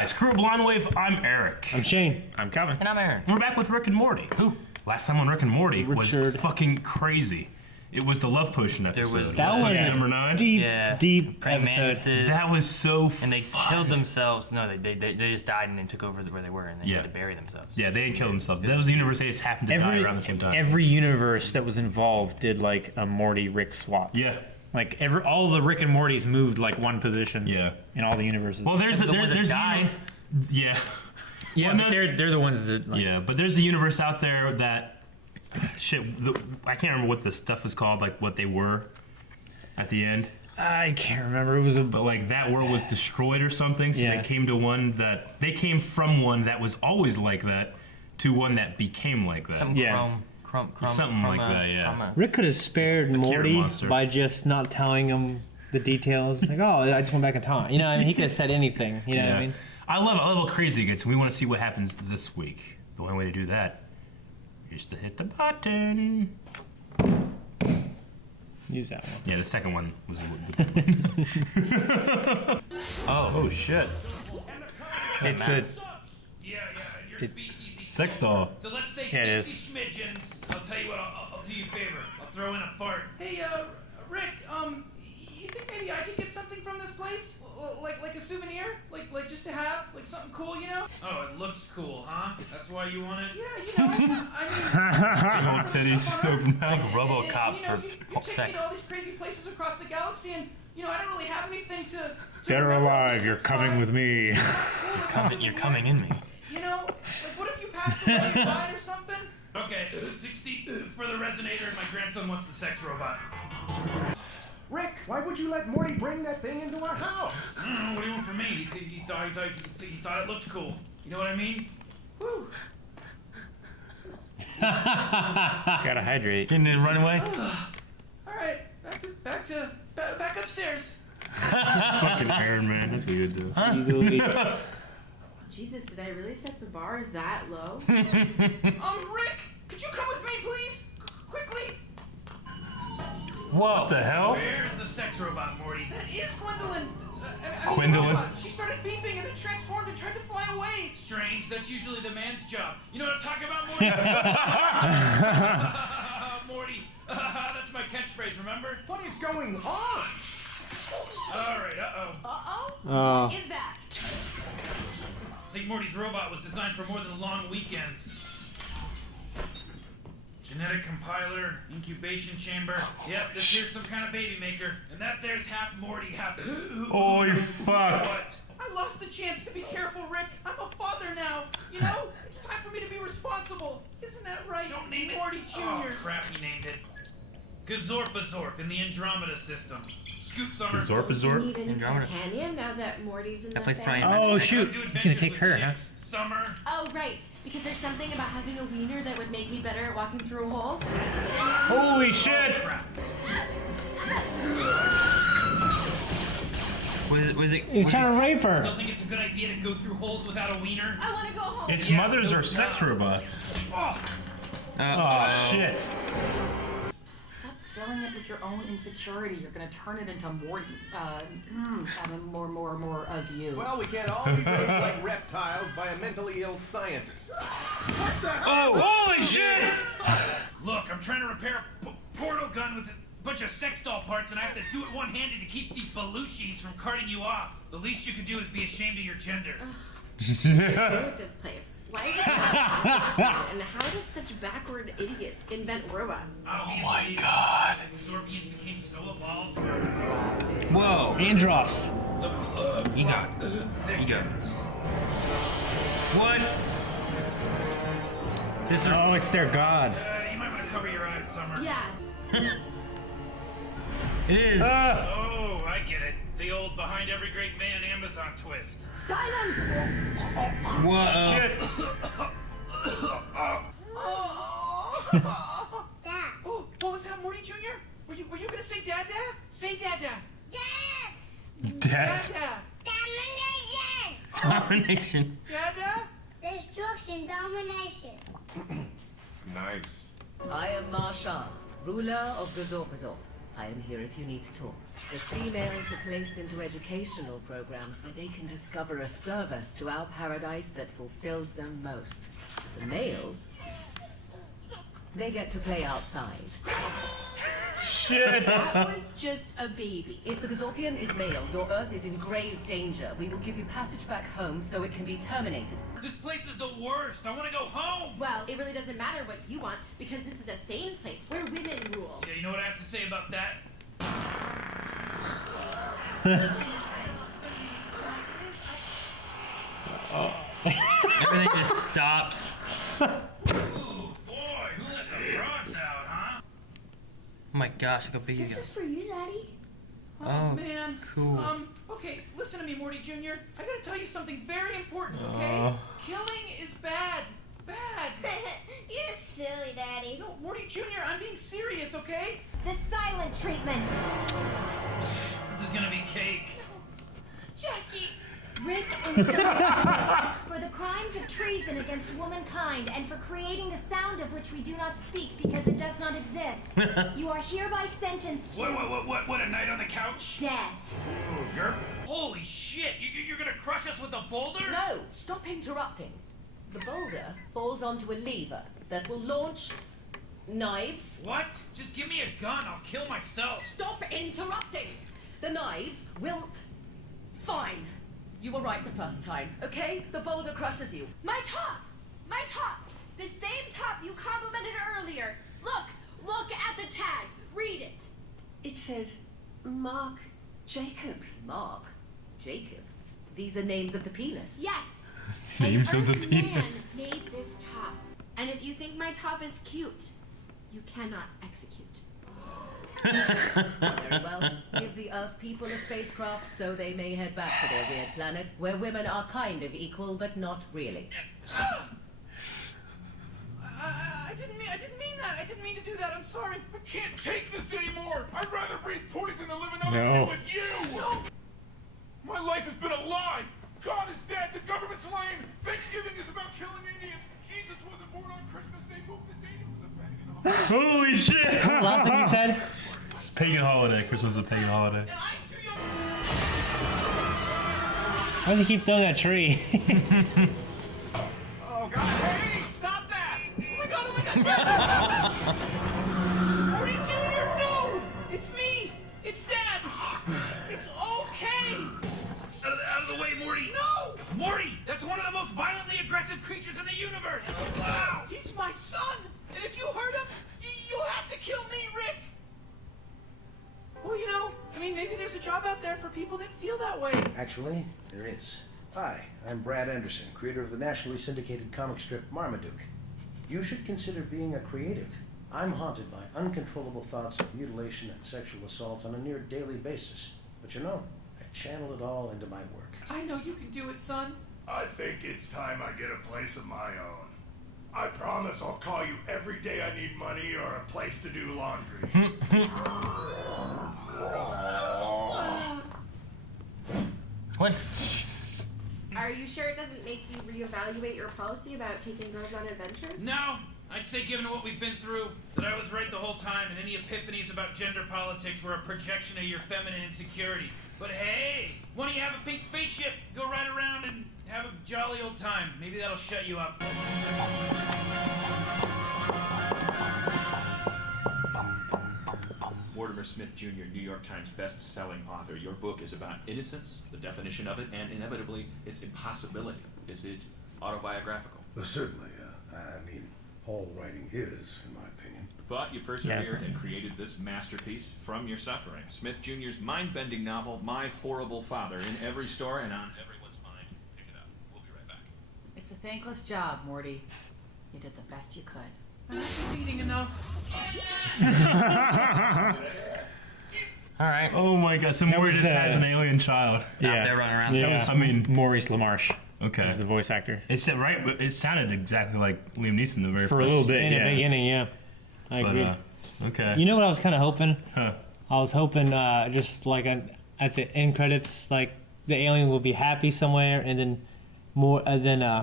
guys, Crew Blonde Wave, I'm Eric. I'm Shane. I'm Calvin. And I'm Aaron. We're back with Rick and Morty. Who? Last time on Rick and Morty Richard. was fucking crazy. It was the love potion episode. That was number 9. deep Praying episode. mantises. That was so And they fun. killed themselves. No, they just died and then took over where they were and they had to bury themselves. Yeah, they didn't kill themselves. That was the universe they just happened to die around the same time. Every universe that was involved did like a Morty Rick swap. Yeah. Like all the Rick and Mortys moved like one position. Yeah. In all the universes. Well, there's Except the ones that died. Yeah. yeah, well, but they're the ones that. Like, Yeah, but there's a universe out there that I can't remember what the stuff was called, like what they were at the end. I can't remember. It was But like that world was destroyed or something, so Yeah. they came from one that was always like that to one that became like that. Some Yeah. Something like that, yeah. Rick could have spared Morty monster. by just not telling him the details. Like, oh, I just went back in time. You know, I mean, he could have said anything. You know what I mean? I love how crazy it gets. We want to see what happens this week. The only way to do that is to hit the button. Use that one. Yeah, the second one was the good one. Oh shit! It's a. Your species. Sex doll. So let's say Yeah, it 60 schmidgens. I'll tell you what, I'll do you a favor. I'll throw in a fart. Hey, Rick, you think maybe I could get something from this place? Like a souvenir? Like just to have? Like something cool, you know? Oh, it looks cool, huh? That's why you want it? Yeah, you know, I mean... Titties open mouth. Like RoboCop you for take me to all sex. these crazy places across the galaxy and, you know, I don't really have anything to Dead or remember all alive, these you're trips coming by. with me. You're coming in me. You know, like what if you passed away or died or something? Okay, 60 for the resonator and my grandson wants the sex robot. Rick, why would you let Morty bring that thing into our house? I don't know, what do you want from me? He thought it looked cool. You know what I mean? Woo! Gotta hydrate. Didn't it run away? Alright, back upstairs. Fucking Aaron, man, that's what you do. Easily. Jesus, did I really set the bar that low? Rick, could you come with me, please? Quickly. Whoa. What the hell? Where's the sex robot, Morty? That is Gwendolyn. Gwendolyn? She started beeping and then transformed and tried to fly away. Strange, that's usually the man's job. You know what I'm talking about, Morty? Morty, that's my catchphrase, remember? What is going on? Alright, What is that? I think Morty's robot was designed for more than long weekends. Genetic compiler, incubation chamber. Yep, this here's some kind of baby maker. And that there's half Morty, half... Holy fuck. What? I lost the chance to be careful, Rick. I'm a father now. You know, it's time for me to be responsible. Isn't that right? Don't name it Morty Jr. Oh, crap, he named it. Gazorpazorp in the Andromeda system. Scoot Summer. Gazorpazorp? Need any Andromeda. companion now that Morty's in That the place family? probably Oh I shoot! do He's gonna adventures take with her, huh? chicks. Summer. Oh, right. Because there's something about having a wiener that would make me better at walking through a hole. Holy shit! Crap. Was it? He's trying to rape Still her. think it's a good idea to go through holes without a wiener? I want to go home. Its Yeah, mothers no, are sex robots. Oh, Oh shit. Stop filling it with your own insecurity. You're gonna turn it into more of you. Well, we can't all be raised like reptiles by a mentally ill scientist. What the hell? Oh, holy shit! look, I'm trying to repair a portal gun with a bunch of sex doll parts, and I have to do it one-handed to keep these Belushi's from carting you off. The least you could do is be ashamed of your gender. What do with this place? Why is it so expensive? And how did such backward idiots invent robots? Oh my god. Zorbian became so evolved. Whoa. Andros. You got it. You got it. What? This are Oh, it's their god. You might want to cover your eyes, Summer. Yeah. It is. Oh, I get it. The old behind every great man Amazon twist. Silence! Whoa. Shit. Oh, what was that, Morty Jr.? Were you gonna say Dada? Say Dada. Yes! Death. Dada. Domination! Domination. Dada. Destruction, domination. Nice. I am Marsha, ruler of Gazorpazorp. I am here if you need to talk. The females are placed into educational programs where they can discover a service to our paradise that fulfills them most. The males, they get to play outside. Shit. That was just a baby. If the Gazorpian is male, your Earth is in grave danger. We will give you passage back home so it can be terminated. This place is the worst. I want to go home. Well, it really doesn't matter what you want because this is a sane place where women rule. Yeah, you know what I have to say about that? Everything just stops. Ooh, boy, who let the frogs out, huh? Oh my gosh, look how big he This is. is for you, Daddy. Oh, man. cool. Okay, listen to me, Morty Jr. I gotta tell you something very important, okay? Killing is bad. Bad. You're silly, Daddy. No, Morty Jr., I'm being serious, okay? The silent treatment. This is gonna be cake. Jackie. Rick and Morty, for the crimes of treason against womankind and for creating the sound of which we do not speak because it does not exist, you are hereby sentenced to What, a night on the couch? death. Gerp? Holy shit, you're gonna crush us with a boulder? No, stop interrupting. The boulder falls onto a lever that will launch knives. What? Just give me a gun, I'll kill myself. Stop interrupting! The knives will... Fine. You were right the first time, okay? The boulder crushes you. My top! My top! The same top you complimented earlier. Look at the tag. Read it. It says Mark Jacobs. Mark Jacob. These are names of the penis. Yes. Names of the Earth penis. Man made this top. And if you think my top is cute, you cannot execute. Very well. Give the Earth people a spacecraft so they may head back to their weird planet, where women are kind of equal, but not really. I didn't mean that. I didn't mean to do that. I'm sorry. I can't take this anymore. I'd rather breathe poison than live another No. day with you. No. My life has been a lie. God is dead. The government's lame. Thanksgiving is about killing Indians. Jesus wasn't born on Christmas Day. Moved the date. It was a pagan holiday. Holy shit. Last thing he said? It's a pagan holiday. Christmas is a pagan holiday. Why does he keep throwing that tree? Oh God! Hey, stop that! Oh my god! Morty Jr., no! It's me! It's Dad! It's okay! Out of the way, Morty! No! Morty! That's one of the most violently aggressive creatures in the universe! Wow! He's my son! And if you hurt him, you'll have to kill me, Rick! Well, maybe there's a job out there for people that feel that way. Actually, there is. Hi, I'm Brad Anderson, creator of the nationally syndicated comic strip Marmaduke. You should consider being a creative. I'm haunted by uncontrollable thoughts of mutilation and sexual assault on a near daily basis. But I channel it all into my work. I know you can do it, son. I think it's time I get a place of my own. I promise I'll call you every day I need money or a place to do laundry. What? Are you sure it doesn't make you reevaluate your policy about taking girls on adventures? No, I'd say given what we've been through, that I was right the whole time, and any epiphanies about gender politics were a projection of your feminine insecurity. But hey, why don't you have a pink spaceship, go ride around and have a jolly old time. Maybe that'll shut you up. Mortimer Smith Jr., New York Times best-selling author. Your book is about innocence, the definition of it, and inevitably its impossibility. Is it autobiographical? Well, certainly. I mean, all writing is, in my opinion. But you persevered and created this masterpiece from your suffering. Smith Jr.'s mind-bending novel, My Horrible Father, in every store and on everyone's mind. Pick it up. We'll be right back. It's a thankless job, Morty. You did the best you could. I'm not eating enough. All right. Oh my god, so Maury just has an alien child. Out there running around. Yeah. That was Maurice LaMarche. Okay. He's the voice actor. It said right, but it sounded exactly like Liam Neeson the very For first. a little bit, in the beginning, yeah. I agree. Okay. You know what I was kind of hoping? Huh. I was hoping just like at the end credits, like the alien will be happy somewhere, and then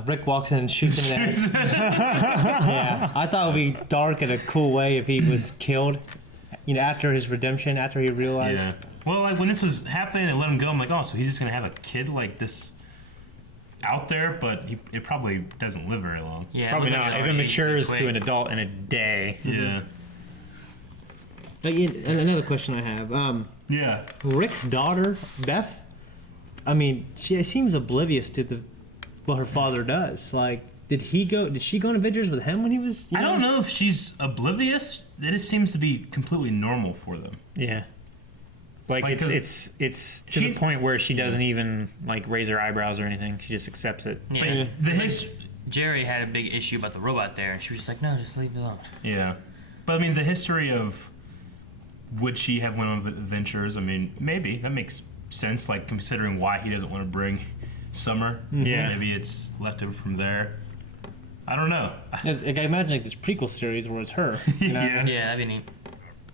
Rick walks in and shoots him in the head. Yeah, I thought it would be dark in a cool way if he was killed, after his redemption, after he realized. Yeah. Well, like when this was happening, they let him go. I'm like, oh, so he's just gonna have a kid like this out there, but it probably doesn't live very long. Yeah, Probably looked like not. it If it already matures quick. to an adult in a day. Yeah. Another question I have. Yeah. Rick's daughter, Beth. I mean, she seems oblivious to what her father does. Like, did she go on adventures with him when he was? I don't know if she's oblivious. It just seems to be completely normal for them. Yeah. Like it's to the point where she doesn't even like raise her eyebrows or anything. She just accepts it. Yeah. Like, Jerry had a big issue about the robot there, and she was just like, no, just leave it alone. Yeah. But I mean, the history of would she have went on adventures? I mean, maybe that makes sense. Like considering why he doesn't want to bring Summer. Yeah. Maybe it's left over from there. I don't know. Like, I imagine like this prequel series where it's her. You know? Yeah, that'd be neat.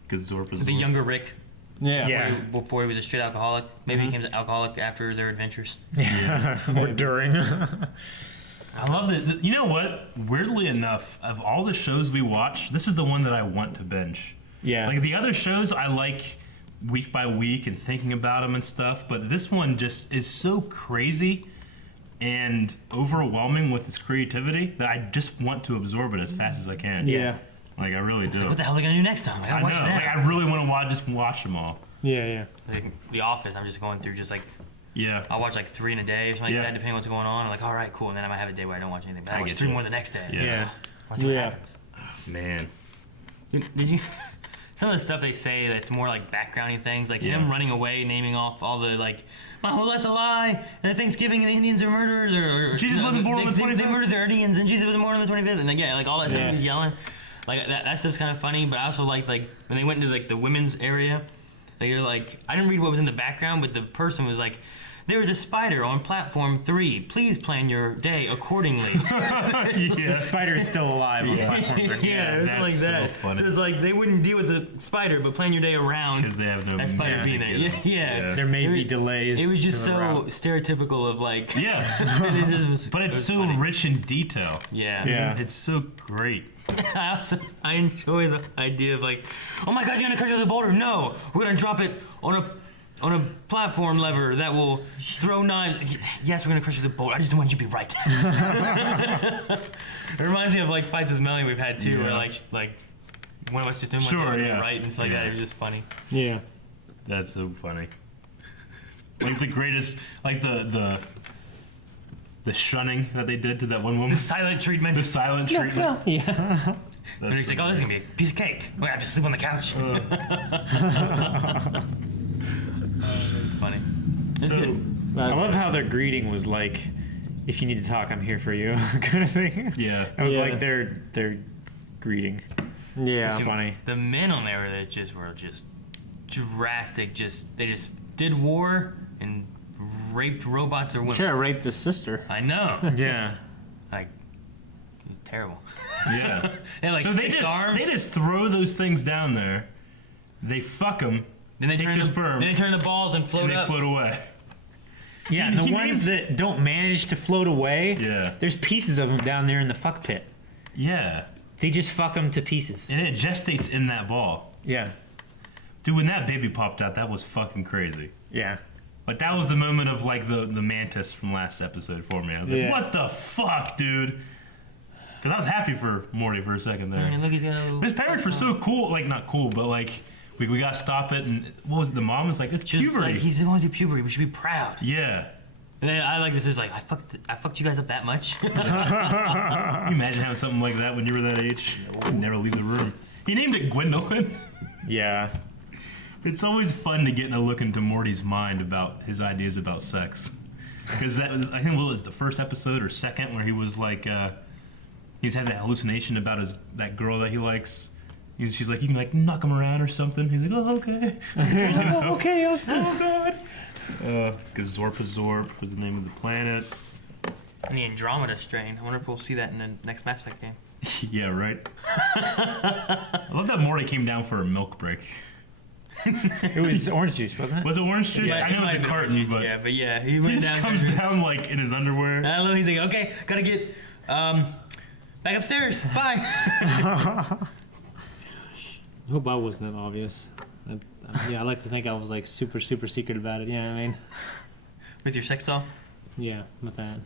Gazorpazorp. The younger Rick. Yeah. Before he was a straight alcoholic. Maybe he became an alcoholic after their adventures. Yeah. Or during. I love it. You know what? Weirdly enough, of all the shows we watch, this is the one that I want to binge. Yeah. Like the other shows, I like week by week and thinking about them and stuff, but this one just is so crazy and overwhelming with its creativity that I just want to absorb it as fast as I can. Yeah. Like I really do. What the hell are they gonna do next time? I gotta watch know. that. Like I really want to just watch them all. Yeah. Like, The Office, I'm just going through just like. Yeah. I'll watch like 3 in a day or something like that, depending on what's going on. I'm like, all right, cool, and then I might have a day where I don't watch anything. But I watch 3 more the next day. Yeah. Let's see what happens. Man. Did you? Some of the stuff they say that's more like backgroundy things, like him running away, naming off all the like, my whole life's a lie, and Thanksgiving and the Indians are murderers, or Jesus wasn't born on the 25th. They murdered their Indians, and Jesus was born on the 25th, and like all that stuff he's yelling, like that stuff's kind of funny. But I also like when they went into like the women's area, they're like, I didn't read what was in the background, but the person was like, there was a spider on platform 3. Please plan your day accordingly. The spider is still alive on platform 3. Yeah, it's like that. So funny. So it's like they wouldn't deal with the spider, but plan your day around Because they have no that spider being there. Yeah. There may be delays. It was just to the so route. stereotypical of like. Yeah. But it's so funny. rich in detail. Yeah. It's so great. I enjoy the idea of like, oh my God, you're gonna crush the boulder. No, we're gonna drop it on a platform lever that will throw knives. Yes, we're gonna crush the boulder. I just don't want you to be right. It reminds me of like fights with Melanie we've had too, where like one of us just didn't want to be right and stuff like that. It was just funny. Yeah. That's so funny. Like the greatest, like the shunning that they did to that one woman. The silent treatment. The silent treatment. Yeah. And he's like, oh, this is gonna be a piece of cake. We have to sleep on the couch. It's funny. It's good. I love how their greeting was like, if you need to talk, I'm here for you, kind of thing. Yeah. It was like their greeting. Yeah. It's funny. The men on there were just drastic. They just did war and raped robots or women. Should have raped his sister. I know. Yeah. Like, terrible. Yeah. They had like so 6 arms. they just throw those things down there. They fuck them. Then they turn the balls and float and they up. float away. Yeah, and the ones that don't manage to float away, there's pieces of them down there in the fuck pit. Yeah. They just fuck them to pieces. And it gestates in that ball. Yeah. Dude, when that baby popped out, that was fucking crazy. Yeah. Like, that was the moment of, like, the mantis from last episode for me. I was like, what the fuck, dude? Because I was happy for Morty for a second there. Look, he's got a His parents were so cool. Like, not cool, but, like, we got to stop it. And what was it? The mom was like, it's puberty. Like, he's going through puberty. We should be proud. Yeah. And then I like this. It's like, I fucked you guys up that much. Can you imagine having something like that when you were that age? You'd never leave the room. He named it Gwendolyn. Yeah. It's always fun to get a look into Morty's mind about his ideas about sex. Because I think it was the first episode or second where he was like, he's had that hallucination about that girl that he likes. She's like, you can like knock him around or something. He's like, oh, okay. Oh, okay. Oh, God. Gazorpazorp was the name of the planet. And the Andromeda strain. I wonder if we'll see that in the next Mass Effect game. Yeah, right. I love that Morty came down for a milk break. It was orange juice, wasn't it? Was it orange juice? Yeah, I know it was a carton, but yeah, he he went just down. comes down like in his underwear. I love. He's like, okay, gotta get back upstairs. Bye. hope I wasn't that obvious. I like to think I was like super secret about it. You know what I mean? With your sex doll? Yeah, with that.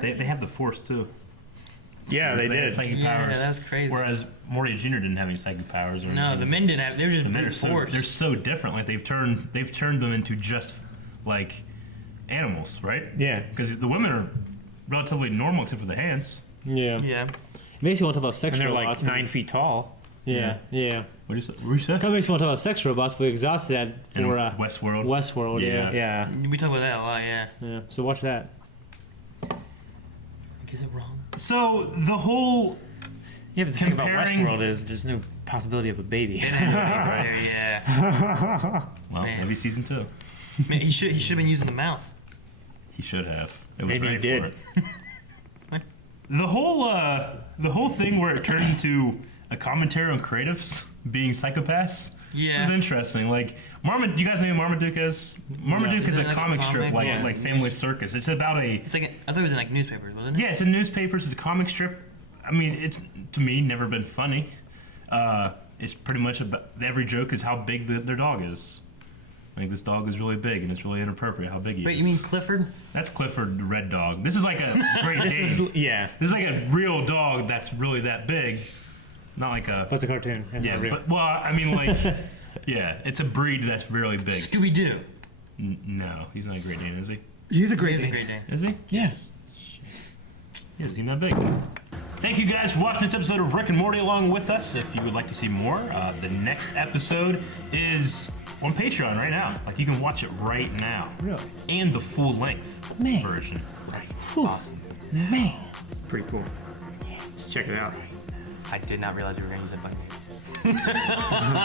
They have the Force too. Yeah, they did. had psychic Yeah, powers. that's crazy. Whereas Morty Jr. didn't have any psychic powers. Or No, anything. the men didn't have. They were just The men brute are so, force. they're so different. Like they've turned them into just like animals, right? Yeah. Because the women are relatively normal except for the hands. Yeah. Yeah. It makes you want to talk about sex And they're robots. like 9 feet tall. Yeah. What do you say? Kind of makes you want to talk about sex robots. We exhausted that for Westworld. Westworld, yeah. Yeah. We talk about that a lot, yeah. Yeah. So watch that. Is it wrong? So the whole Yeah, but the thing about Comparing- Westworld is there's no possibility of a baby. Yeah. well, Man. maybe season 2. Man, he should have been using the mouth. He should have. It was Maybe he right did. for it. The whole thing where it turned into a commentary on creatives being psychopaths Yeah. was interesting. Like Marmaduke, do you guys know who Marmaduke is? Marmaduke Yeah. is a Isn't it like a comic strip, comic? Yeah. like Family Circus. It's about a It's like I thought it was in like newspapers, wasn't it? yeah, it's in newspapers. It's a comic strip. I mean, it's to me never been funny. It's pretty much about every joke is how big their dog is. Like this dog is really big and it's really inappropriate how big he Wait, is. you mean Clifford? That's Clifford the Red Dog. This is like a Great This Dane. is yeah. This is like a real dog that's really that big. Not like a. That's a cartoon. That's yeah, not real. but well, I mean, like, yeah, it's a breed that's really big. Scooby Doo. No, he's not a Great Dane, is he? He's a He's a great name. Is he? Yes. Yeah, he's not big. Thank you guys for watching this episode of Rick and Morty along with us. If you would like to see more, the next episode is on Patreon right now. Like, you can watch it right now. Really? And the full length version. Awesome. Man. Pretty cool. Let's check it out. I did not realize we were going to use that button.